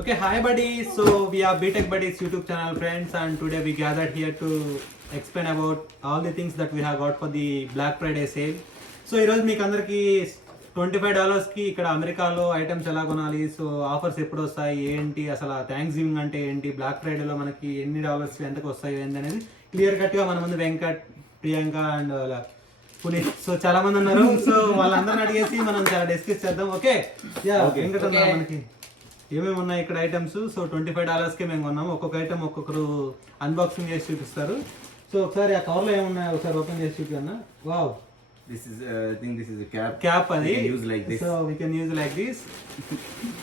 Okay, hi buddies. So we are BTech Buddies YouTube channel friends, and today we gathered here to explain about all the things that we have got for the Black Friday sale. So ఈరోజు మీకు అందరికి $25కి ఇక్కడ అమెరికాలో items ఎలా కొనాలి, so offers ఎప్పుడు వస్తాయి, ఏంటి అసలు థ్యాంక్స్ గివింగ్ అంటే ఏంటి, బ్లాక్ ఫ్రైడేలో మనకి ఎన్ని డాలర్స్ ఎంతకు వస్తాయి ఏంటి అనేది క్లియర్ కట్గా మన ముందు వెంకట్, ప్రియాంక అండ్ పునీత్, సో చాలా మంది ఉన్నారు. సో వాళ్ళందరిని అడిగేసి మనం చాలా డిస్కస్ చేద్దాం. ఓకే, వెంకట్ అన్న మనకి ఏమేమి ఉన్నాయి ఇక్కడ ఐటమ్స్. సో $25కే మేము కొన్నాము. ఒక్కొక్క ఐటమ్ ఒక్కొక్కరు అన్బాక్సింగ్ చేసి చూపిస్తారు. సో ఒకసారి ఆ కవర్లో ఏమున్నాయి ఒకసారి ఓపెన్ చేసి చూపిన్నా. Wow, this is I think this is a cap అది we can use like this, so we can use like this.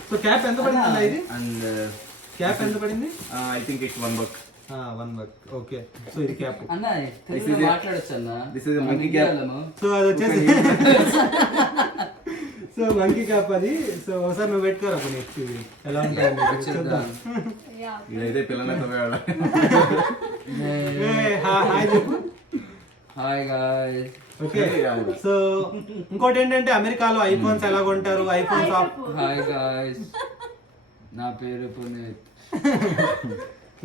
So cap ఎంత పడింది అన్న ఇది? and క్యాప్ ఎంత పడింది? I think it's $1. $1. Okay, so ఇది క్యాప్ అన్న This is a- మాట్లాడొచ్చు అన్న. this is a monkey cap. So అది వచ్చేసి సో మంకీ క్యాప్ అది. సో ఒకసారి నువ్వు పెట్టుకోరా నెక్స్ట్ ఇది ఎలా ఉంటుంది చూద్దాం. ఇదైతే పిల్లలతో హాయ్ చెప్పు. Hi guys. ఓకే, సో ఇంకోటి ఏంటంటే అమెరికాలో ఐఫోన్స్ ఎలా కొంటారు, ఐఫోన్స్ హాయ్ గాయ్స్. నా పేరు పునీత్.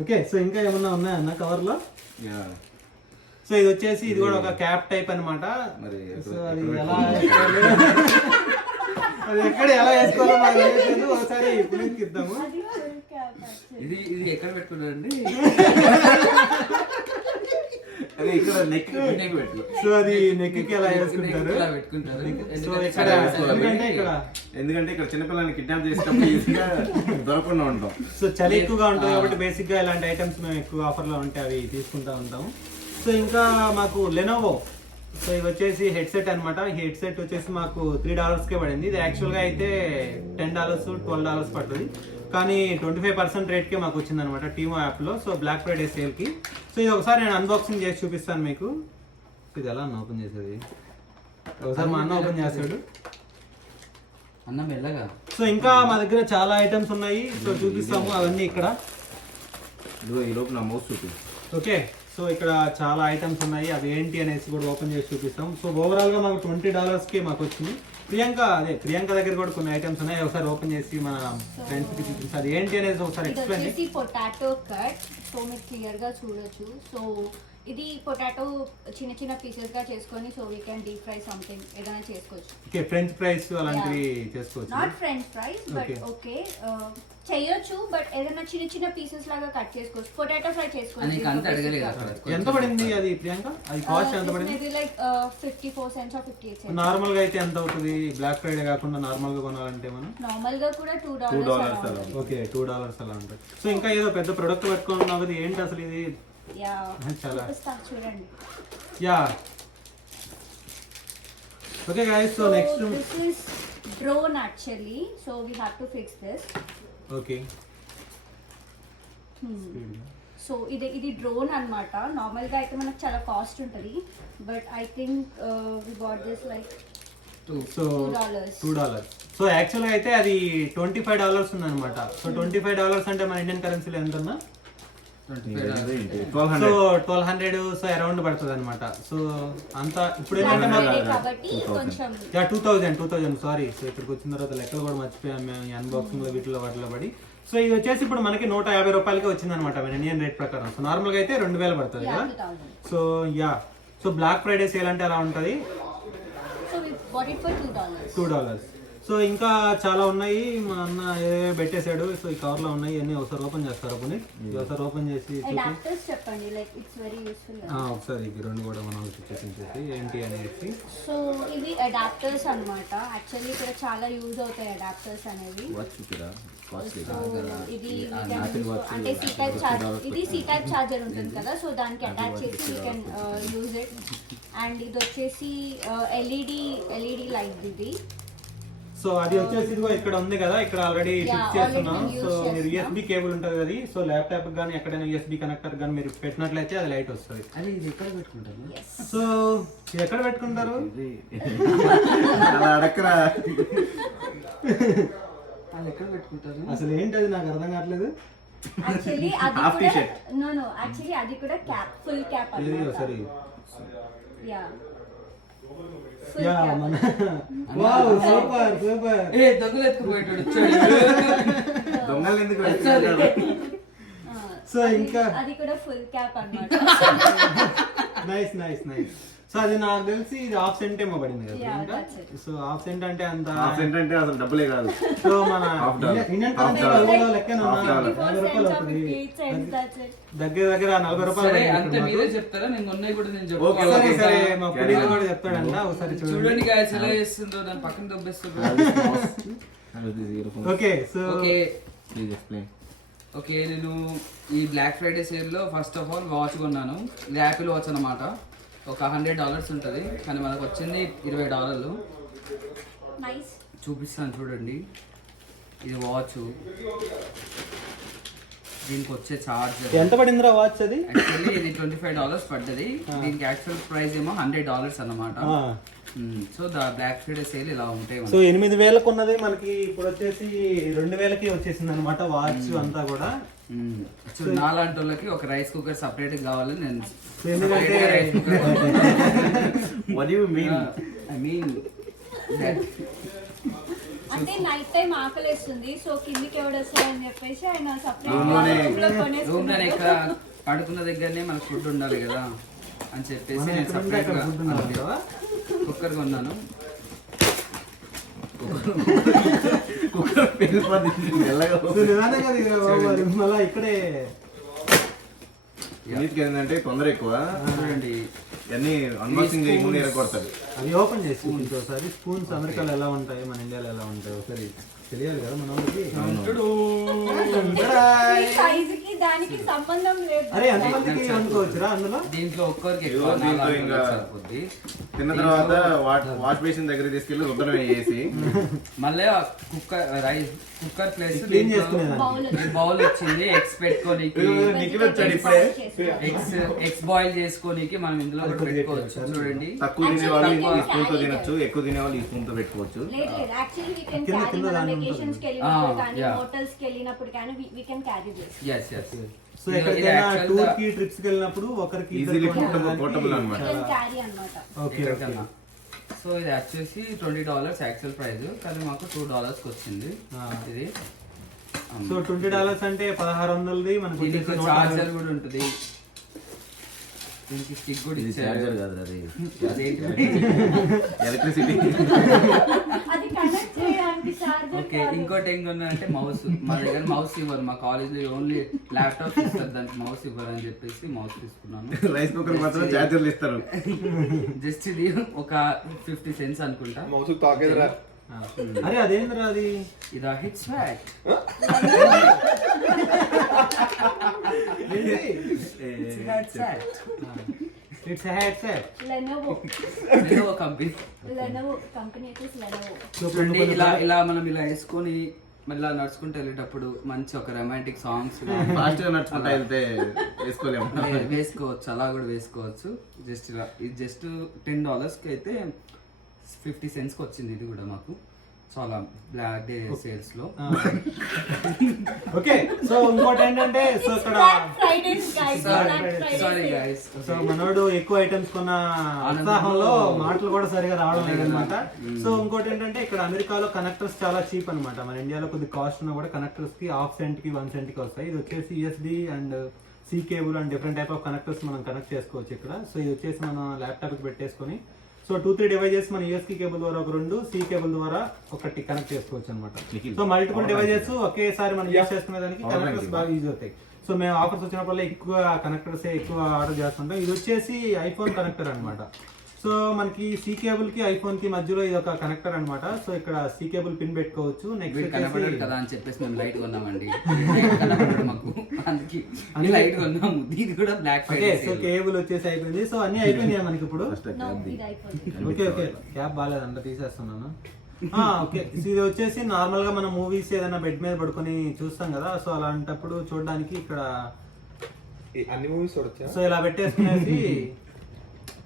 ఓకే, సో ఇంకా ఏమన్నా ఉన్నాయా అన్న కవర్ లో? సో ఇది వచ్చేసి ఇది కూడా ఒక క్యాప్ టైప్ అన్నమాట. మరి సో అది ఎలా వేసుకోవాలి, అది ఎక్కడ ఎలా వేసుకోవాలో మాకు తెలియదు. ఒకసారి పునీత్కి ఇద్దాము. ఇది ఇది ఎక్కడ పెట్టుకున్నారండి? అదే ఇక్కడ నెక్ పెట్టు. సో అది నెక్ కి ఎలా వేసుకుంటారు. ఇలా పెట్టుకుంటారు. సో ఇక్కడ ఎందుకంటే ఇక్కడ ఎందుకంటే ఇక్కడ చిన్నపిల్లల్ని కిడ్నాప్ చేసేటప్పుడు ఈజీగా దొరకకుండా ఉంటాం. సో చలి ఎక్కువగా ఉంటుంది కాబట్టి బేసిక్ గా ఇలాంటి ఐటమ్స్ మేము ఎక్కువ ఆఫర్ లో ఉంటే అవి తీసుకుంటా ఉంటాము. సో ఇంకా మాకు లెనోవో, సో ఇది వచ్చేసి హెడ్సెట్ అనమాట. ఈ హెడ్సెట్ వచ్చేసి మాకు $3కే పడింది. ఇది యాక్చువల్గా అయితే $10 $12 పడుతుంది, కానీ 25% రేట్కే మాకు వచ్చింది అనమాట టీమో యాప్లో. సో బ్లాక్ ఫ్రైడే సేల్కి. సో ఇది ఒకసారి నేను అన్బాక్సింగ్ చేసి చూపిస్తాను మీకు. ఇది ఎలా అన్న ఓపెన్ చేసేది? ఒకసారి మా అన్న ఓపెన్ చేస్తాడు. అన్న మెల్లగా. సో ఇంకా మా దగ్గర చాలా ఐటమ్స్ ఉన్నాయి, సో చూపిస్తాము అవన్నీ ఇక్కడ. ఇదిగో ఈ లోపు నా మౌస్ చూపి. ఓకే, సో ఇక్కడ చాలా ఐటమ్స్ ఉన్నాయి, అవి ఏంటి అనేసి కూడా ఓపెన్ చేసి చూపిస్తాం. సో ఓవరాల్ గా మాకు $20కి మాకు వచ్చింది. ప్రియాంక దగ్గర కూడా కొన్ని ఐటమ్స్ ఉన్నాయి, ఒకసారి ఓపెన్ చేసి మన ఫ్రెండ్స్ కి చూపిస్తాం. అది ఏంటి అనేది ఒకసారి ఎక్స్ప్లెయిన్ చేసి. పొటాటో కట్, సో మీరు క్లియర్ గా చూడొచ్చు. సో ఇది పొటాటో చిన్న చిన్న పీసెస్ గా చేసుకొని, so we can deep fry something ఏదైనా చేసుకోవచ్చు. ఓకే, ఫ్రెంచ్ ఫ్రైస్ అలాంటివి చేసుకోవచ్చు. Not French fries but okay చేయొచ్చు, బట్ ఏదైనా చిన్న చిన్న పీసెస్ లాగా కట్ చేసుకోవచ్చు. పొటాటో ఫ్రై నీకు అంత అడగలేదు అక్కడ. ఎంత పడింది అది ప్రియాంక? అది కాస్ట్ ఎంత పడింది? Maybe like 54 cents or 58 cents. Normal గా అయితే ఎంత అవుతుంది బ్లాక్ ఫ్రైడే కాకుండా నార్మల్ గా కొనాలంటే మనం? నార్మల్ గా కూడా $2 అలా. ఓకే, $2 అలా ఉంటుంది. సో ఇంకా ఏదో పెద్ద ప్రొడక్ట్ పట్టుకొని ఉన్నావు కదా, ఏంటి అసలు ఇది? యా చాలా చూడండి. Yeah okay guys, so next this is drone actually, so we have to fix this. Okay, so ఇది డ్రోన్ అన్నమాట. నార్మల్గా అయితే మనకు చాలా కాస్ట్ ఉంటుంది, but I think we got this like so $2. So యాక్చువల్గా అయితే అది $25 ఉందన్నమాట. సో $25 అంటే మన ఇండియన్ కరెన్సీలో ఎంత ఉన్నా? సో 1200, సో అరౌండ్ పడుతుంది అనమాట. సో అంత ఇప్పుడు ఏంటంటే కాబట్టి కొంచెం 2000 సారీ. సో ఇక్కడికి వచ్చిన తర్వాత లెక్కలు కూడా మర్చిపోయాం మేము ఈ అన్బాక్సింగ్ లో వీటిలో వాటిలో పడి. సో ఇది వచ్చేసి ఇప్పుడు మనకి $150కి వచ్చింది అనమాట మన ఇండియన్ రేట్ ప్రకారం. సో నార్మల్ గా అయితే 2000 పడుతుంది కదా. 2000. సో బ్లాక్ ఫ్రైడే సేల్ అంటే అలా ఉంటది. So we bought it for $2. So ఇంకా చాలా ఉన్నాయి, మా అన్న ఏవేవో పెట్టేశాడు. సో ఈ కవర్ లో ఉన్నాయి, అన్ని ఒకసారి ఓపెన్ చేస్తారు పునీత్. ఒకసారి ఓపెన్ చేసి అడాప్టర్స్ చెప్పండి, లైక్ ఇట్స్ వెరీ యూస్ఫుల్. ఒకసారి ఈ రెండు కూడా మనం చూపించేసి ఏంటి అనేసి. సో ఇవి అడాప్టర్స్ అన్నమాట. యాక్చువల్లీ ఇక్కడ చాలా యూజ్ అవుతాయి అడాప్టర్స్ అనేవి. సో ఇది అంటే సి టైప్ చార్జర్ ఉంటుంది కదా, సో దానికి అటాచ్ చేసి we can use it. And ఇది వచ్చేసి ఎల్ఈడి లైట్ ఇది. సో అది వచ్చేసి ఇదిగో ఇక్కడ ఉంది కదా, ఇక్కడ ఆల్రెడీ ఫిక్స్ చేస్తున్నాం. సో మీరు USB కేబుల్ ఉంటుంది అది. సో ల్యాప్టాప్ కానీ ఎక్కడైనా USB కనెక్టర్ కానీ మీరు పెట్టినట్లయితే అది లైట్ వస్తుంది. అది ఇది ఎక్కడ పెట్టుకుంటారు? సో ఇది ఎక్కడ పెట్టుకుంటారు? అలా అడక్కరా. అది ఎక్కడ పెట్టుకుంటారు అసలు ఏంటి అది నాకు అర్థం కావట్లేదు. యాక్చువల్లీ అది Half కూడా t-shirt. నో యాక్చువల్లీ అది కూడా క్యాప్, ఫుల్ క్యాప్ ఇది అన్నమాట. సరే. యా యా మన వావ్ సూపర్. ఏ దొంగలు ఎత్తుకుపోయేటాడు. దొంగలు ఎందుకు సో ఇంకా అది కూడా ఫుల్ క్యాప్ అన్నమాట. Nice nice nice. సో అది నాకు తెలిసి ఇది హాఫ్ సెంట్ ఏమో పడింది Yeah, కదా. that's it. So half cent అంటే అంత ఆబ్సెంట్ అంటే అసలు డబ్బులే కాదు. సో మన $1/2. ఇండియన్ $1/2. కరెన్సీ లెక్కన $1/2. 54 రూపాయలు cents or అవుతుంది. 58 cents, that's it. దగ్గర దగ్గర 40 రూపాయలు సరే పడింది అంతే ఇప్పుడు మీరే మాకు. చెప్తారా, నేను ఉన్నాయి కూడా నేను Okay, సరే okay. సరే మా Carry పులిహోర on. కూడా చెప్తాడంట ఒకసారి చూడండి చూడండి. guys ఎలా చేస్తుందో, దాని పక్కన దొబ్బేస్తుందో. Okay so okay please explain. Okay, నేను ఈ బ్లాక్ ఫ్రైడే సేల్లో ఫస్ట్ ఆఫ్ ఆల్ వాచ్ కొన్నాను. ఇది యాపిల్ వాచ్ అనమాట. ఒక $100 ఉంటుంది, కానీ మనకు వచ్చింది $20. Nice. చూపిస్తాను చూడండి. ఇది వాచ్, దీనికి వచ్చే చార్జర్. ఎంత పడిందిరా వాచ్ అది? యాక్చువల్లీ ఇది $25 పడ్డది. దీనికి యాక్చువల్ ప్రైస్ ఏమో $100 అన్నమాట. So the black Friday sale ఇలా ఉంటాయి. సో 8,000 ఉన్నది మనకి ఇప్పుడు వచ్చేసి 2,000కి వచ్చేసింది అనమాట వాచ్ అంతా కూడా. నాలాంటి వాళ్ళకి ఒక రైస్ కుక్కర్ సపరేట్ కావాలని నేను ఎందుకంటే rice cooker what you mean? I mean అంటే నైట్ టైం ఆకలేస్తుంది, సో కిందికి ఎవడొస్తారని చెప్పేసి ఆయన Room లోనే. రూమ్ లోనే ఇక్కడ పడుకున్న దగ్గరనే మనకు ఫుడ్ ఉండాలి కదా అని చెప్పేసి మనం నేను ఎక్కడ ఉంటే సపరేట్ అక్కడ ఫుడ్ ఉండాలి కదా. కుక్కర్ కొన్నాను. కుక్కర్ పెళ్ళిపోతుంది మెల్లగా. సో నిదానంగా దిగు బాబు, మళ్ళా ఇక్కడే నీటికి ఏంటంటే తొందర ఎక్కువ. చూడండి, అన్ని అన్బాక్సింగ్ చేయకుండా ఎరగొడతారు. అవి ఓపెన్ చేసి ఒకసారి. స్పూన్స్ అమెరికాలో ఎలా ఉంటాయి, మన ఇండియాలో ఎలా ఉంటాయి ఒకసారి తెలియాలి కదా మన వాళ్ళకి. ఈ సైజ్ కి దానికి సంబంధం లేదు. అరే ఎంతమందికి వండుకోవచ్చురా అందులో? దీంట్లో ఒక్కరికి ఇదిగో ఎక్కువ దీంట్లో నాలుగు ఇంకా సరిపోద్ది. తిన్న తర్వాత వాష్ బేసిన్ దగ్గర తీసుకెళ్లి రుద్దడం వేసి మళ్ళీ కుక్కర్ ప్లేస్ క్లీన్ చేసుకునేదాన్ని. బౌల్ బౌల్ వచ్చింది. ఎగ్స్ పెట్టుకోనికి, నిఖిల్ వచ్చాడు ఇప్పుడే. ఎగ్స్ బాయిల్ చేసుకోనికి మనం ఇందులో కూడా పెట్టుకోవచ్చు. చూడండి, తక్కువ తినే వాళ్ళు ఈ స్పూన్ తో తినొచ్చు, ఎక్కువ తినే వాళ్ళు ఈ స్పూన్ తో పెట్టుకోవచ్చు. లేదు లేదు, యాక్చువల్లీ we can కింద carry కింద మనం దాని vacations కి ఉంటుంది. వెళ్ళినప్పుడు కానీ yeah. హోటల్స్ కి వెళ్ళినప్పుడు కానీ we can carry this. Yes yes. So ఎక్కడికైనా టూర్ కి ట్రిప్స్ కి వెళ్ళినప్పుడు ఒకరికి Easily ఇద్దరికి portable We అన్నమాట. can carry అన్నమాట. Okay okay. సో ఇది వచ్చేసి $20 యాక్చువల్ ప్రైస్, కానీ మాకు $2 వచ్చింది ఇది. సో $20 అంటే 1600ది మనకు దీనికి వచ్చేసి చార్జర్ కూడా ఉంటుంది. దీనికి స్టిక్ కూడా ఇచ్చారు. కాదు అది అదేంటి? ఎలక్ట్రిసిటీ. అది కనెక్ట్ చేయడానికి చార్జర్ ఓకే, ఇంకోటి ఏం కొన్నానంటే మౌస్. మా దగ్గర మౌస్ ఇవ్వరు, మా కాలేజ్ లో ఓన్లీ ల్యాప్టాప్ ఇస్తారు, దానికి మౌస్ ఇవ్వరు అని చెప్పేసి మౌస్ తీసుకున్నాను. రైస్ కుక్కర్ మాత్రం చార్జర్లు ఇస్తారు. జస్ట్ ఇది ఒక 50 cents అనుకుంటా. మౌస్ తాకేదిరా. అరే అదేంద్రా అది? ఇదా hit swag. It's a headset. Lenovo company. Company వచ్చేసి Lenovo. సో చూడండి, ఇలా మనం ఇలా వేసుకొని మళ్ళీ నడుచుకుంటూ వెళ్ళేటప్పుడు మంచి ఒక రొమాంటిక్ సాంగ్స్ ఫాస్ట్ గా నడుచుకుంటా వెళ్తే వేసుకోలేము. వేసుకోవచ్చు, అలా కూడా వేసుకోవచ్చు. జస్ట్ ఇలా ఇది జస్ట్ $10 కి అయితే 50 cents కి వచ్చింది. ఇది కూడా మాకు చాలా బ్లాక్ డే సేల్స్ లో. ఓకే, సో ఇంకోటి ఏంటంటే సో ఇక్కడ Black Fridays guys. Sorry, Black Friday sorry sale. guys. So మనోడు ఎక్కువ ఐటమ్స్ కొన్న ఉత్సాహంలో మాటలు కూడా సరిగా రావడం లేదనమాట. సో ఇంకోటి ఏంటంటే ఇక్కడ అమెరికాలో కనెక్టర్స్ చాలా చీప్ అనమాట. మన ఇండియాలో కొద్ది కాస్ట్ ఉన్నా కూడా కనెక్టర్స్ కి $0.5 కి 1 cent కి వస్తాయి. ఇది వచ్చేసి USB and C cable and different type of connectors మనం కనెక్ట్ చేసుకోవచ్చు ఇక్కడ. సో ఇది వచ్చేసి మనం ల్యాప్టాప్ కి పెట్టేసుకొని సో 2-3 డివైజెస్ మన యూఎస్బి కేబుల్ ద్వారా ఒక 2, సి కేబుల్ ద్వారా ఒకటి కనెక్ట్ చేసుకోవచ్చు అనమాట. సో మల్టిపుల్ డివైజెస్ ఒకేసారి మనం యూస్ చేసుకునే దానికి కనెక్టర్స్ బాగా యూజ్ అవుతాయి. సో మేము ఆఫర్స్ వచ్చినప్పుడు ఎక్కువ కనెక్టర్స్ ఎక్కువ ఆర్డర్ చేస్తుంటాం. ఇది వచ్చేసి ఐఫోన్ కనెక్టర్ అనమాట. సో మనకి సి కేబుల్ కి ఐఫోన్ కి మధ్యలో ఇది ఒక కనెక్టర్ అనమాట. సో ఇక్కడ సి కేబుల్ పిన్ పెట్టుకోవచ్చు. నెక్స్ట్ కనబడదు కదా అని చెప్పేసి మేము లైట్ కొన్నామండి. కనబడదు మాకు, అందుకే లైట్ కొన్నాము. ఇది కూడా black okay, Friday. So cable వచ్చేసి అయిపోయింది. సో అన్ని అయిపోయినాయి మనకి ఇప్పుడు. No, ఇది అయిపోయింది. ఓకే ఓకే, క్యాప్ బాగాలేదంట, తీసేస్తున్నాను. ఓకే, ఇది వచ్చేసి నార్మల్ గా మనం మూవీస్ ఏదైనా బెడ్ మీద పడుకొని చూస్తాం కదా. సో అలాంటప్పుడు చూడడానికి ఇక్కడ అన్ని మూవీస్ చూడొచ్చా? సో ఇలా పెట్టేసుకునేసి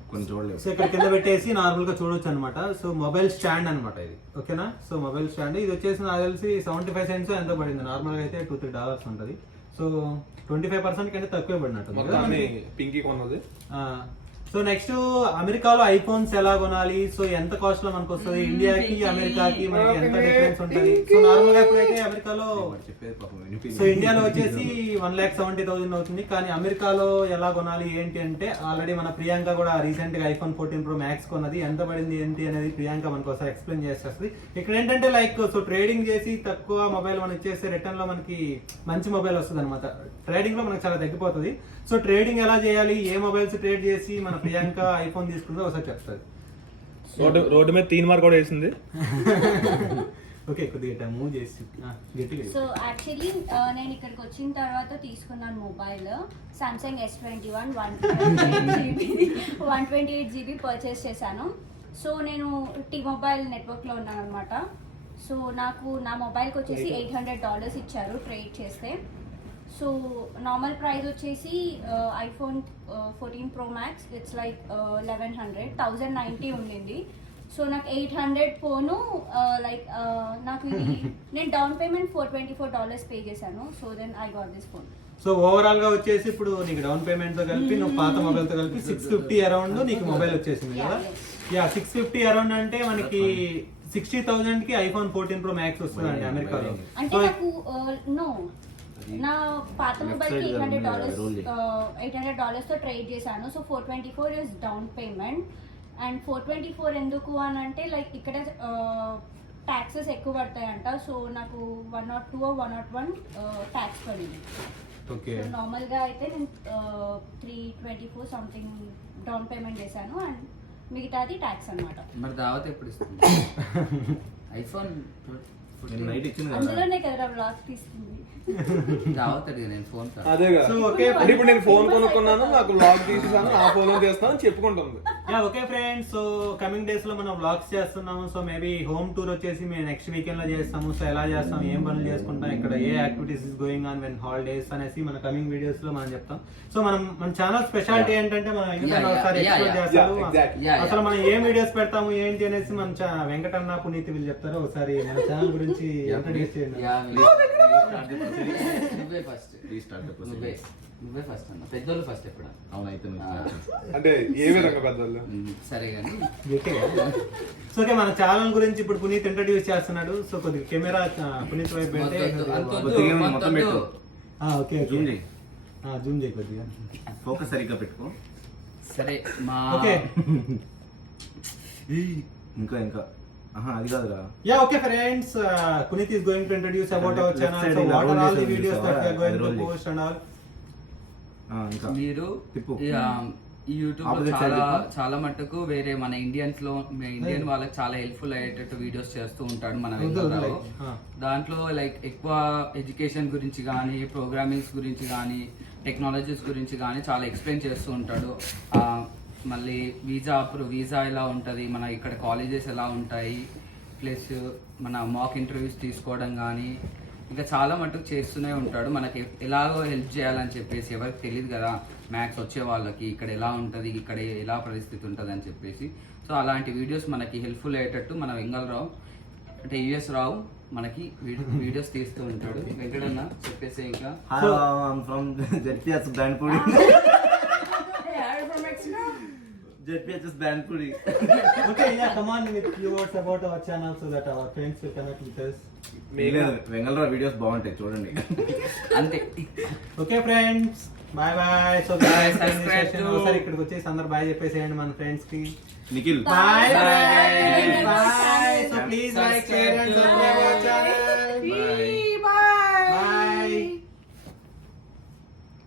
కొన్ని చూడలేదు. సో ఇక్కడ కింద పెట్టేసి నార్మల్ గా చూడొచ్చు అనమాట. సో మొబైల్ స్టాండ్ అనమాట ఇది. ఓకేనా, సో మొబైల్ స్టాండ్ ఇది వచ్చేసి నాకు తెలిసి 75 cents ఎంతో పడింది. నార్మల్ గా అయితే $2-3 ఉంటుంది. సో 25% కంటే తక్కువే పడినట్టు. పింకీ కొన్నది. సో నెక్స్ట్ అమెరికాలో ఐఫోన్స్ ఎలా కొనాలి, సో ఎంత కాస్ట్ లో మనకు వస్తుంది, ఇండియాకి అమెరికాకి మనకి ఎంత డిఫరెన్స్ ఉంటుంది. సో నార్మల్ గా ఎప్పుడైతే అమెరికాలో సో ఇండియాలో వచ్చేసి 1,70,000 అవుతుంది, కానీ అమెరికాలో ఎలా కొనాలి ఏంటి అంటే ఆల్రెడీ మన ప్రియాంక కూడా రీసెంట్ గా ఐఫోన్ 14 Pro Max కొన్నది. ఎంత పడింది ఏంటి అనేది ప్రియాంక మనకు ఒకసారి ఎక్స్ప్లెయిన్ చేసేస్తుంది. ఇక్కడ ఏంటంటే లైక్ సో ట్రేడింగ్ చేసి తక్కువ మొబైల్ మనం ఇచ్చేస్తే రిటర్న్ లో మనకి మంచి మొబైల్ వస్తుంది అనమాట. ట్రేడింగ్ లో మనకు చాలా తగ్గిపోతుంది. సో ట్రేడింగ్ ఎలా చేయాలి, ఏ మొబైల్స్ ట్రేడ్ చేసి మన ప్రియాంక ఐఫోన్ తీసుకుందో ఒకసారి చెప్తారు. రోడ్డు మీద 3 మార్క్ కూడా వేసింది. ఓకే, కొద్దిగా మూవ్ చేసి గట్టిగా. సో యాక్చువల్లీ నేను ఇక్కడికి వచ్చిన తర్వాత తీసుకున్నాను mobile Samsung S21 128GB purchase చేశాను. సో నేను T-Mobile నెట్వర్క్లో ఉన్నాను అనమాట. సో నాకు నా మొబైల్కి వచ్చేసి $800 ఇచ్చారు ట్రేడ్ చేస్తే. సో నార్మల్ ప్రైస్ వచ్చేసి iPhone 14 Pro Max it's like 1,190 ఉండింది. సో నాకు 800 పోను లైక్ నాకు ఇది నేను డౌన్ పేమెంట్ $424 పే చేశాను. So then I got this phone. So overall గా వచ్చేసి ఇప్పుడు నీకు డౌన్ పేమెంట్ తో కలిపి నువ్వు పాత మొబైల్ తో కలిపి 650 అరౌండ్ నీకు మొబైల్ వచ్చేసింది కదా. యా 650 అరౌండ్ అంటే మనకి 60,000 కి ఐఫోన్ 14 Pro Max వస్తుందండి అమెరికాలో. అంటే నాకు నో నా పాత మొబైల్ కి $800 తో ట్రేడ్ చేశాను. So 424 is down payment. And 424 ఎందుకు అని అంటే లైక్ ఇక్కడ ట్యాక్సెస్ ఎక్కువ పడతాయంట. సో నాకు 102 or 101 ట్యాక్స్ పడింది. ఓకే, నార్మల్ గా అయితే నేను 324 సంథింగ్ డౌన్ పేమెంట్ చేశాను అండ్ మిగతాది ట్యాక్స్ అన్నమాట. మరి దావత్ ఎప్పుడు ఇస్తుంది? ఐఫోన్ నైట్ ఇచ్చింది కదా. అందులోనే కదా బ్లాగ్ తీసుకుంది. దావత్ నేను ఫోన్ అదే కదా. సో ఓకే, అంటే ఇప్పుడు నేను ఫోన్ కొనుక్కున్నాను, నాకు వ్లాగ్ తీసేసాను, ఆ ఫోన్ చేస్తాను చెప్పుకుంటుంది. Yeah okay friends, so coming days లో మనం వ్లాగ్స్ చేస్తున్నాము. సో మేబీ హోమ్ టూర్ వచ్చేసి మేము నెక్స్ట్ వీకెండ్ లో చేస్తాము. సో ఎలా చేస్తాం, ఏం పనులు చేసుకుంటాం, ఇక్కడ ఏ activities is going on when holidays అనేసి మన కమింగ్ వీడియోస్ లో మనం చెప్తాం. సో మన ఛానల్ స్పెషాలిటీ ఏంటంటే మన యూట్యూబ్ ఒకసారి ఎక్స్ప్లోర్ చేస్తారు. అసలు మనం ఏం వీడియోస్ పెడతాము ఏంటి అనేసి మన వెంకటన్న పునీతి వీళ్ళు చెప్తారు. ఒకసారి మన ఛానల్ గురించి ఇంట్రడ్యూస్ చేయండి. నువ్వే ఫస్ట్ అన్న, పెద్దోళ్ళు ఫస్ట్ ఎప్పుడు? అవునైతే అంటే ఏ విధంగా పెద్దలు? సరే కానీ సో ఓకే, మన ఛానల్ గురించి ఇప్పుడు పునీత్ ఇంట్రడ్యూస్ చేస్తున్నాడు. సో కొద్దిగా కెమెరా పునీత్ వైపు పెడితే ఓకే జూమ్ చేయి కొద్దిగా, ఫోకస్ సరిగ్గా పెట్టుకో. సరే మా ఓకే ఇంకా అది కాదురా. Yeah, okay friends, Puneet is going to introduce about our channel. So what are all the videos that we are going to post and all? ఇంకా మీరు తిప్పు. ఈ యూట్యూబ్ లో చాలా మట్టుకు వేరే మన ఇండియన్ వాళ్ళకి చాలా హెల్ప్ఫుల్ అయ్యేటట్టు వీడియోస్ చేస్తూ ఉంటాడు మన వెంకటరావు. దాంట్లో లైక్ ఎక్కువ ఎడ్యుకేషన్ గురించి కానీ, ప్రోగ్రామింగ్స్ గురించి కానీ, టెక్నాలజీస్ గురించి కానీ చాలా ఎక్స్ప్లెయిన్ చేస్తూ ఉంటాడు. మళ్ళీ వీసా ఎలా ఉంటుంది, మన ఇక్కడ కాలేజెస్ ఎలా ఉంటాయి, ప్లస్ మన మాక్ ఇంటర్వ్యూస్ తీసుకోవడం కానీ ఇంకా చాలా మటుకు చేస్తూనే ఉంటాడు. మనకి ఎలాగో హెల్ప్ చేయాలని చెప్పేసి, ఎవరికి తెలియదు కదా మ్యాథ్స్ వచ్చే వాళ్ళకి ఇక్కడ ఎలా ఉంటుంది, ఇక్కడ ఎలా పరిస్థితి ఉంటుంది అని చెప్పేసి. సో అలాంటి వీడియోస్ మనకి హెల్ప్ఫుల్ అయ్యేటట్టు మన వెంగళరావు అంటే యుఎస్ రావు మనకి వీడియోస్ తీస్తూ ఉంటాడు. వెంకటన్న చెప్పేసి ఇంకా ZPHS Banpuri. Okay, yeah, come on with few words about our channel so that our friends will connect with us. Vengalarao videos బాగుంటాయి చూడండి. అంతే. Okay friends, bye bye. So guys subscribe ఇక్కడికి వచ్చేసి అందరు బాయ్ చెప్పేసేయండి మన ఫ్రెండ్స్ కి. Nikhil bye bye. So please like, share and subscribe